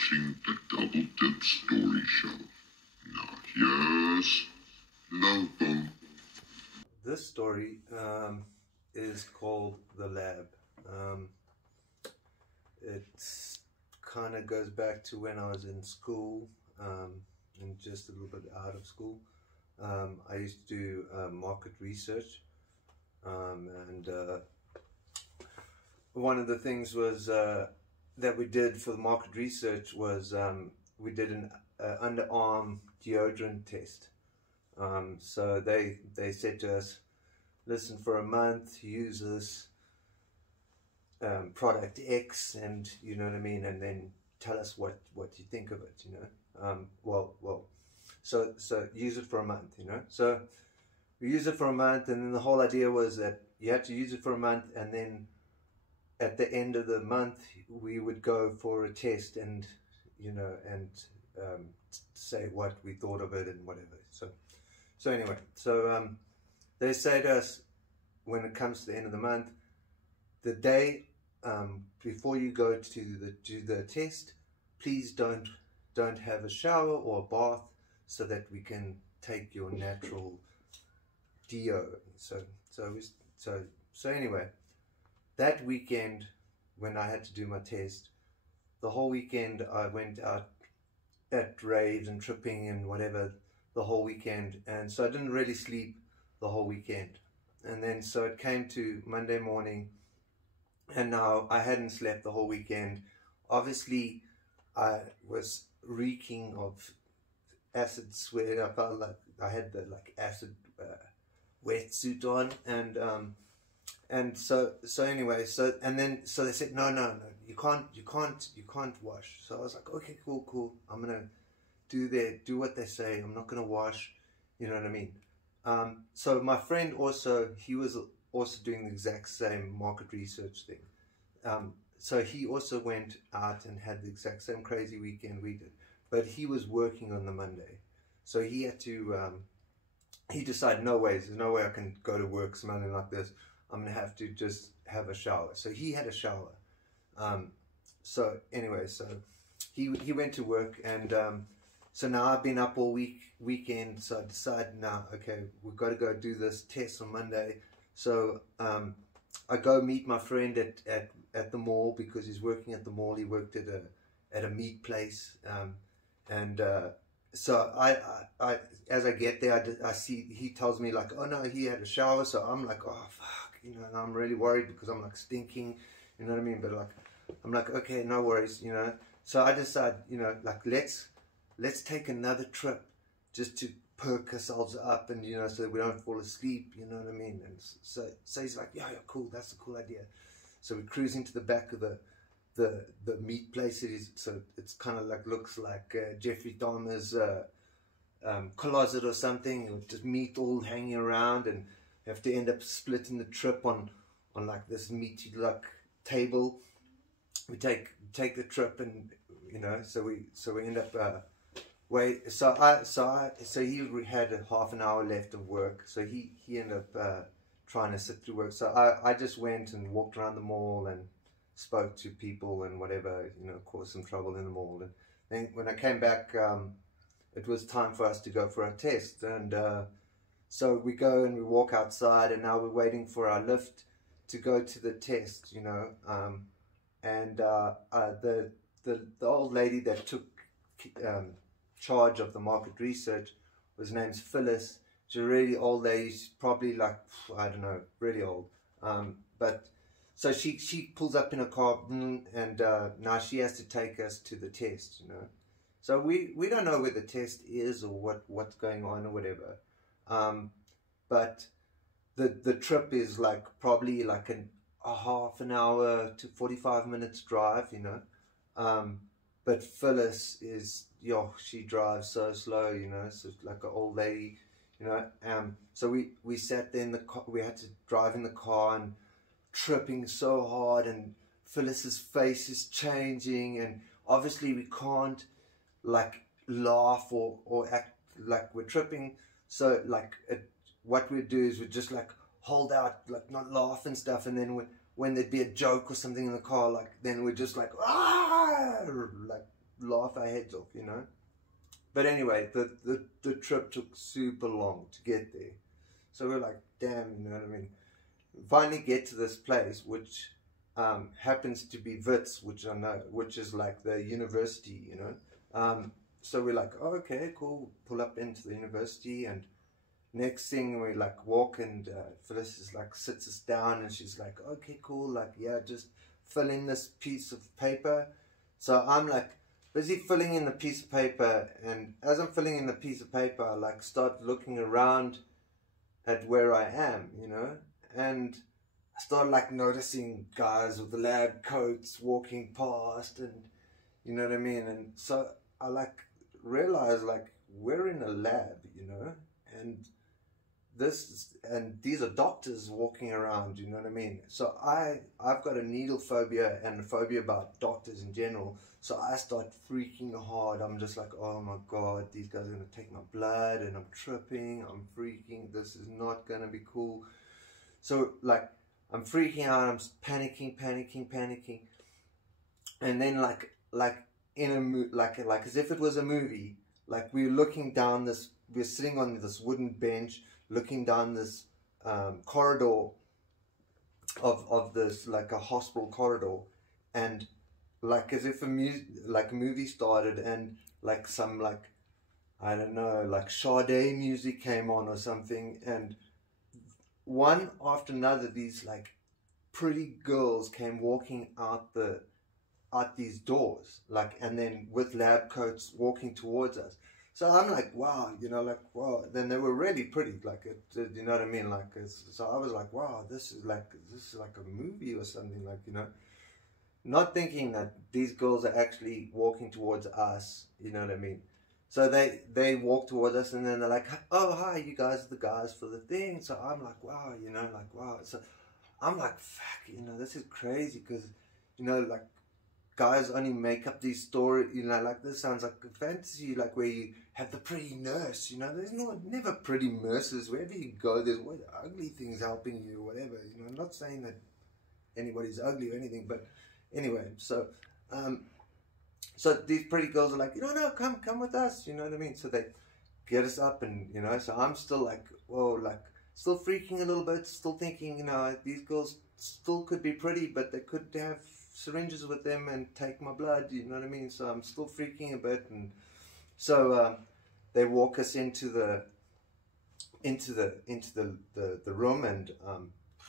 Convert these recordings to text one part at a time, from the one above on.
watching the Double Dip Story Show. Now here's Love Bomb. This story is called The Lab. It kind of goes back to when I was in school and just a little bit out of school. I used to do market research, and one of the things was that we did for the market research was we did an underarm deodorant test. So they said to us, listen, for a month use this product X, and you know what I mean, and then tell us what you think of it, you know. So use it for a month, you know. So we used it for a month, and then the whole idea was that you had to use it for a month, and then at the end of the month we would go for a test, and you know, and say what we thought of it and whatever. So anyway, they say to us, when it comes to the end of the month, the day before you go to the test, please don't have a shower or a bath, so that we can take your natural deo. So anyway, that weekend when I had to do my test, the whole weekend I went out at raves and tripping and whatever the whole weekend, and so I didn't really sleep the whole weekend. And then so it came to Monday morning, and now I hadn't slept the whole weekend. Obviously I was reeking of acid sweat. I felt like I had the acid wetsuit on, and so anyway, so they said no, you can't wash. So I was like, okay, cool, I'm gonna do what they say. I'm not gonna wash, you know what I mean. So my friend he was also doing the exact same market research thing. So he also went out and had the exact same crazy weekend we did, but he was working on the Monday. So he had to, he decided, there's no way I can go to work smelling like this. I'm going to have to just have a shower. So he had a shower. So anyway, so he went to work, and so now I've been up all weekend. So I decided now, okay, we've got to go do this test on Monday. So I go meet my friend at the mall, because he's working at the mall. He worked at a meat place, and so I as I get there, I see he tells me like, oh no, he had a shower. So I'm like, oh fuck, you know, and I'm really worried because I'm like stinking, you know what I mean. But like, I'm like, okay, no worries, you know. So I decide, you know, like let's take another trip just to perk ourselves up, and you know, so that we don't fall asleep, you know what I mean. And so he's like, yeah, cool, that's a cool idea. So we're cruising to the back of the meat place. So it's kind of like, looks like Jeffrey Dahmer's closet or something, with just meat all hanging around, and you have to end up splitting the trip on like this meaty like table. We take the trip, and you know, so we end up so he had a half an hour left of work, so he ended up trying to sit through work. So I just went and walked around the mall and spoke to people and whatever, you know, caused some trouble in the mall. And then when I came back, it was time for us to go for our test, and so we go and we walk outside, and now we're waiting for our lift to go to the test, you know. And the old lady that took charge of the market research was named Phyllis. She's a really old lady. She's probably like, I don't know, really old. But so she pulls up in a car, and now she has to take us to the test, you know. So we don't know where the test is or what's going on or whatever. But the trip is like probably like a half an hour to 45 minutes drive, you know. But Phyllis is, she drives so slow, you know. So it's like an old lady, you know. So we sat there in the car. We had to drive in the car and tripping so hard, and Phyllis's face is changing, and obviously we can't like laugh or act like we're tripping. So like what we'd do is we'd just like hold out, like not laugh and stuff, and then when there'd be a joke or something in the car, like then we'd just like like laugh our heads off, you know. But anyway, the trip took super long to get there. So we're like, damn, you know what I mean? Finally get to this place, which happens to be Wits, which I know, which is like the university, you know. So we're like, oh, okay, cool. Pull up into the university, and next thing we like walk, and Phyllis is like sits us down, and she's like, okay, cool, like, yeah, just fill in this piece of paper. So I'm like busy filling in the piece of paper, and as I'm filling in the piece of paper, I like start looking around at where I am, you know, and I start like noticing guys with the lab coats walking past, and you know what I mean, and so I like realize like we're in a lab, you know, and these are doctors walking around, you know what I mean? So I've got a needle phobia and a phobia about doctors in general. So I start freaking hard. I'm just like, oh my God, these guys are gonna take my blood, and I'm tripping, I'm freaking, this is not gonna be cool. So like I'm freaking out, I'm panicking. And then like in a like as if it was a movie, like we're looking down this, we're sitting on this wooden bench looking down this corridor of this, like a hospital corridor, and like as if a movie started, and like some, like, I don't know, like Sade music came on or something, and one after another these like pretty girls came walking out these doors, like, and then with lab coats walking towards us. So I'm like, wow, you know, like, wow. Then they were really pretty, like, you know what I mean? Like, so I was like, wow, this is like a movie or something, like, you know, not thinking that these girls are actually walking towards us, you know what I mean? So they walk towards us, and then they're like, oh, hi, you guys are the guys for the thing. So I'm like, wow, you know, like, wow. So I'm like, fuck, you know, this is crazy, because, you know, like, guys only make up these stories, you know, like, this sounds like a fantasy, like, where you have the pretty nurse, you know. There's never pretty nurses. Wherever you go, there's ugly things helping you or whatever, you know. I'm not saying that anybody's ugly or anything, but anyway, so so these pretty girls are like, you know, no, come with us, you know what I mean? So they get us up, and, you know, so I'm still like, whoa, like, still freaking a little bit, still thinking, you know, these girls still could be pretty, but they could have syringes with them and take my blood, you know what I mean? So I'm still freaking a bit, and so they walk us into the room, and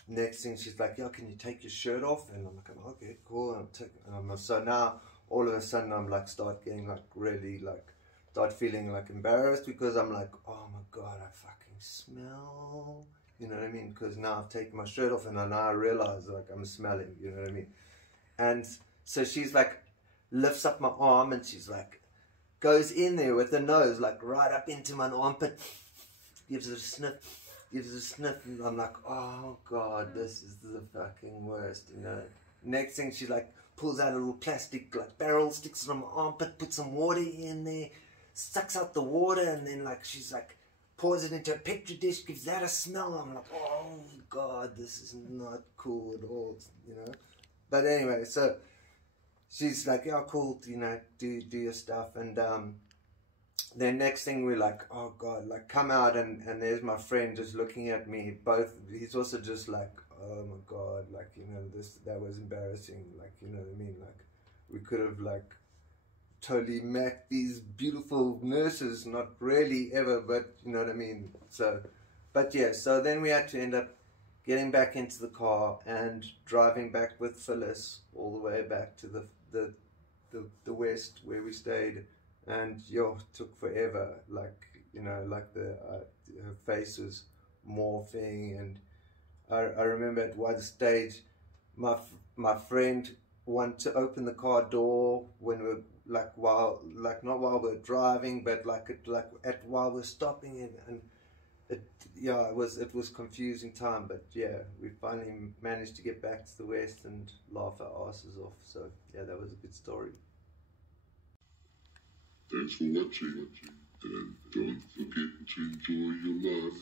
next thing she's like, yeah, can you take your shirt off? And I'm like, okay, cool. So now all of a sudden I'm like start getting like really like start feeling like embarrassed, because I'm like, oh my God, I fucking smell, you know what I mean? Because now I've taken my shirt off, and now I realize like I'm smelling, you know what I mean? And so she's like lifts up my arm, and she's like goes in there with her nose like right up into my armpit, gives it a sniff, and I'm like, oh God, this is the fucking worst, you know. Next thing, she like pulls out a little plastic like barrel, sticks it on my armpit, puts some water in there, sucks out the water, and then like she's like pours it into a petri dish, gives that a smell. I'm like, oh God, this is not cool at all, you know. But anyway, so she's like, yeah, cool, you know, do your stuff, and then next thing we're like, oh God, like come out, and there's my friend just looking at me. He's also just like, oh my God, like, you know, that was embarrassing, like, you know what I mean? Like, we could have like totally macked these beautiful nurses, not really ever, but you know what I mean? So, but yeah, so then we had to end up getting back into the car and driving back with Phyllis all the way back to the west where we stayed, and yo, took forever, like, you know, like her face was morphing, and I remember at one stage my friend wanted to open the car door when we were like, not while we're driving, but while we're stopping, and it was confusing time, but yeah, we finally managed to get back to the west and laugh our asses off. So yeah, that was a good story. Thanks for watching, and don't forget to enjoy your life.